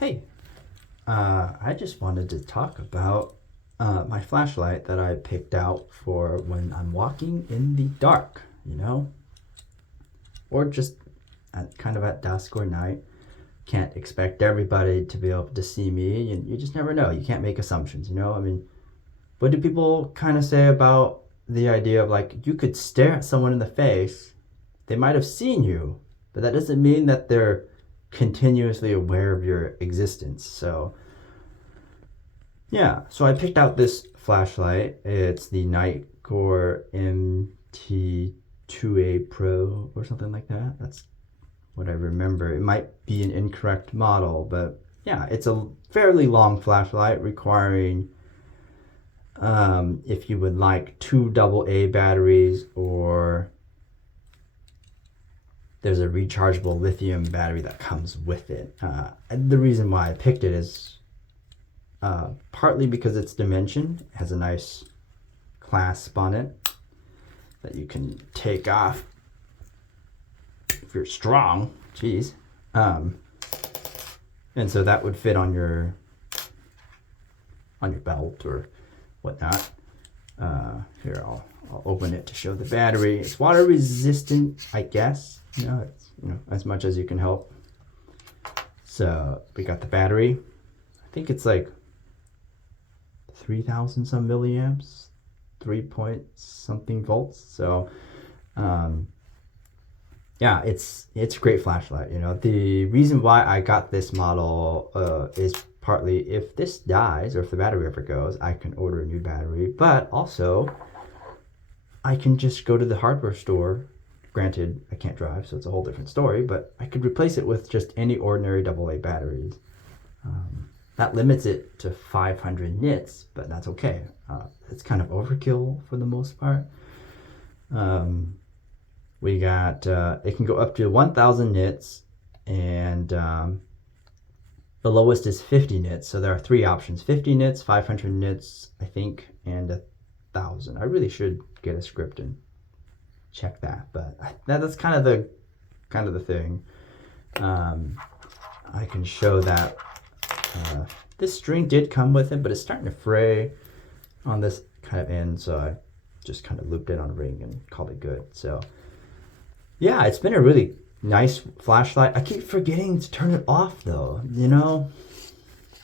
Hey, I just wanted to talk about my flashlight that I picked out for when I'm walking in the dark, or just kind of at dusk or night. Can't expect everybody to be able to see me, and you just never know. You can't make assumptions. I mean, what do people kind of say about the idea of like you could stare at someone in the face, they might have seen you, but that doesn't mean that they're continuously aware of your existence. So I picked out this flashlight. It's the Nightcore MT2A Pro or something like that. That's what I remember. It might be an incorrect model, but yeah, it's a fairly long flashlight requiring, if you would like, two AA batteries, or there's a rechargeable lithium battery that comes with it. And the reason why I picked it is partly because its dimension. It has a nice clasp on it that you can take off if you're strong. Jeez. And so that would fit on your belt or whatnot. Here, I'll open it to show the battery. It's water resistant, I guess. It's as much as you can help. So we got the battery. I think it's like 3,000 some milliamps, 3 point something volts. So yeah, it's a great flashlight. The reason why I got this model is partly if this dies or if the battery ever goes, I can order a new battery, but also I can just go to the hardware store. Granted, I can't drive, so it's a whole different story, but I could replace it with just any ordinary AA batteries. That limits it to 500 nits, but that's okay. It's kind of overkill for the most part. We got, it can go up to 1,000 nits, and the lowest is 50 nits. So there are three options: 50 nits, 500 nits, I think, and 1,000. I really should get a script and check that, but that's kind of the thing. I can show that this string did come with it, but it's starting to fray on this kind of end, so I just kind of looped it on a ring and called it good. So yeah, it's been a really nice flashlight. I keep forgetting to turn it off though.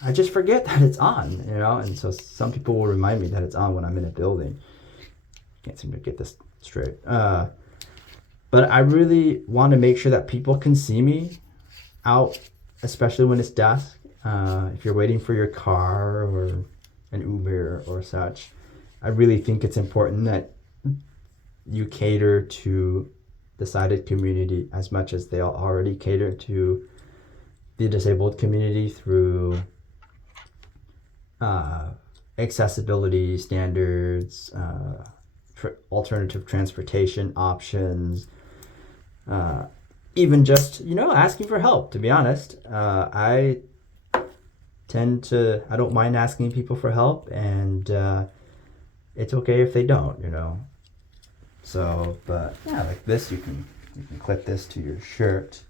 I just forget that it's on, and so some people will remind me that it's on when I'm in a building. Can't seem to get this straight. But I really want to make sure that people can see me out, especially when it's dusk. If you're waiting for your car or an Uber or such, I really think it's important that you cater to the sighted community as much as they already cater to the disabled community through accessibility standards, alternative transportation options, even just asking for help. To be honest, I don't mind asking people for help, and it's okay if they don't. So, but yeah, like this, you can clip this to your shirt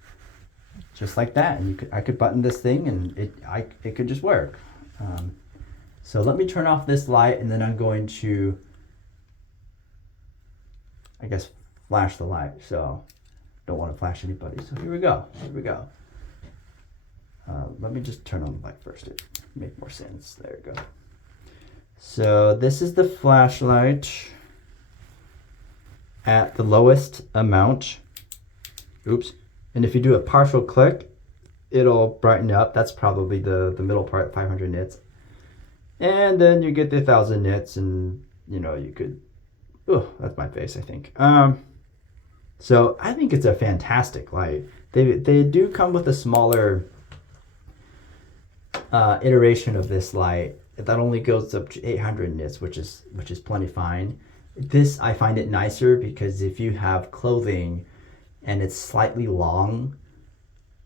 just like that, and I could button this thing, and it could just work. So let me turn off this light, and then I'm going to, I guess, flash the light. So don't want to flash anybody. So here we go. Let me just turn on the light first. It make more sense. There we go. So this is the flashlight at the lowest amount. Oops. And if you do a partial click, it'll brighten up. That's probably the middle part, 500 nits. And then you get the 1,000 nits, and you could, oh, that's my face, I think. So I think it's a fantastic light. They do come with a smaller iteration of this light that only goes up to 800 nits, which is plenty fine. This, I find it nicer because if you have clothing and it's slightly long,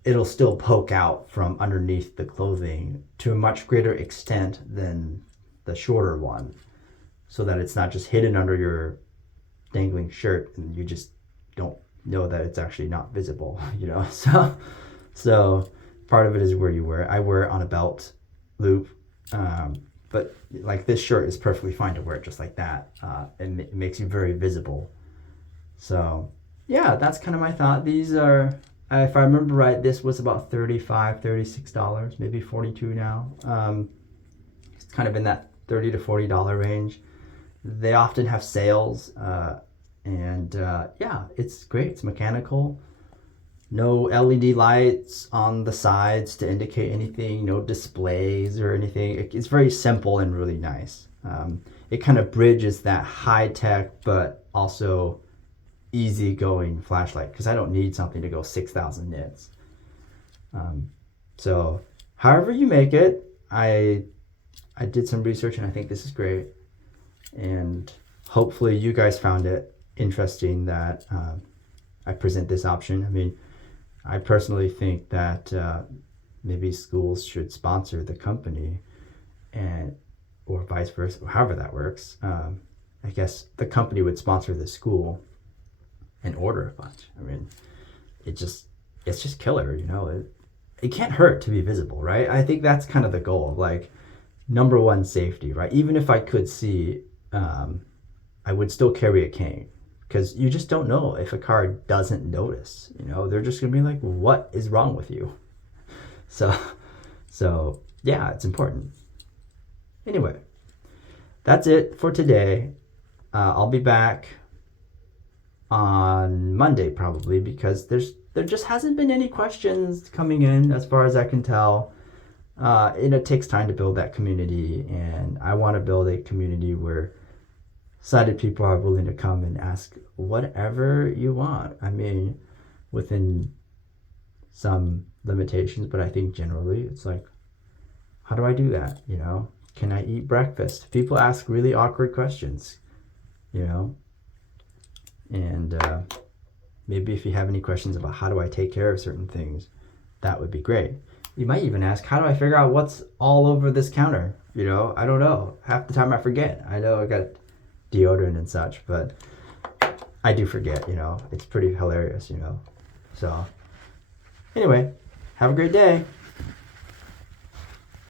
it'll still poke out from underneath the clothing to a much greater extent than the shorter one, so that it's not just hidden under your dangling shirt and you just don't know that it's actually not visible. So part of it is where you wear it. I wear it on a belt loop, but like this shirt is perfectly fine to wear it just like that. It makes you very visible. So yeah, that's kind of my thought. These are, if I remember right, this was about $35, $36, maybe $42 now. It's kind of in that $30 to $40 range. They often have sales, and yeah, it's great. It's mechanical. No LED lights on the sides to indicate anything, no displays or anything. It's very simple and really nice. It kind of bridges that high tech but also easygoing flashlight, because I don't need something to go 6,000 nits. So however you make it, I did some research and I think this is great. And hopefully you guys found it interesting that I present this option. I mean, I personally think that maybe schools should sponsor the company, and or vice versa, however that works. I guess the company would sponsor the school and order a bunch. I mean, it's just killer, you know. It can't hurt to be visible, right? I think that's kind of the goal. Like, number one, safety, right? Even if I could see, I would still carry a cane, because you just don't know if a car doesn't notice. You know, they're just gonna be like, "What is wrong with you?" So yeah, it's important. Anyway, that's it for today. I'll be back on Monday probably, because there just hasn't been any questions coming in as far as I can tell. It takes time to build that community, and I want to build a community where sighted people are willing to come and ask whatever you want. I mean, within some limitations, but I think generally it's like, how do I do that? You know, can I eat breakfast? People ask really awkward questions, you know, and maybe if you have any questions about how do I take care of certain things, that would be great. You might even ask, how do I figure out what's all over this counter? You know, I don't know. Half the time I forget. I know I got deodorant and such, but I do forget, you know. It's pretty hilarious, you know. So anyway, have a great day.